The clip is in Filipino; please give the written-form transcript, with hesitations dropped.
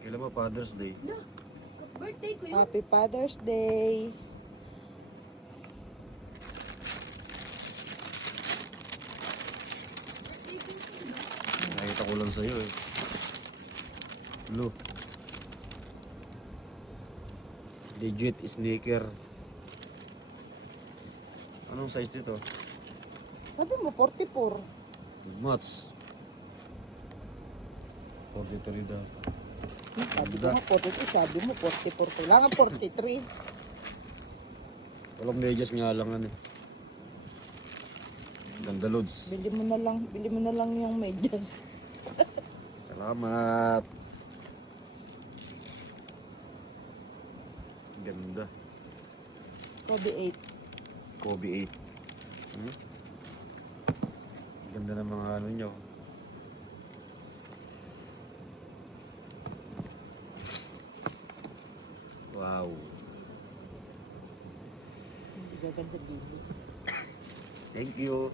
Kailan ba Father's Day? No, birthday ko yun. Happy Father's Day. Nakita ko lang sa'yo eh. Blue. Legit sneaker. Anong size nito? Sabi mo, 44. Mats. 43 daw. Sabi ko nga 43, sabi mo 44. Kailangan 43. Walang medyas nga lang ano eh. Ganda loads. Bili mo na lang yung medyas. Salamat. Ganda. Kobe 8. Kobe 8. Hmm? Ganda ng mga ano nyo. Wow. Hindi gaganda, baby. Thank you.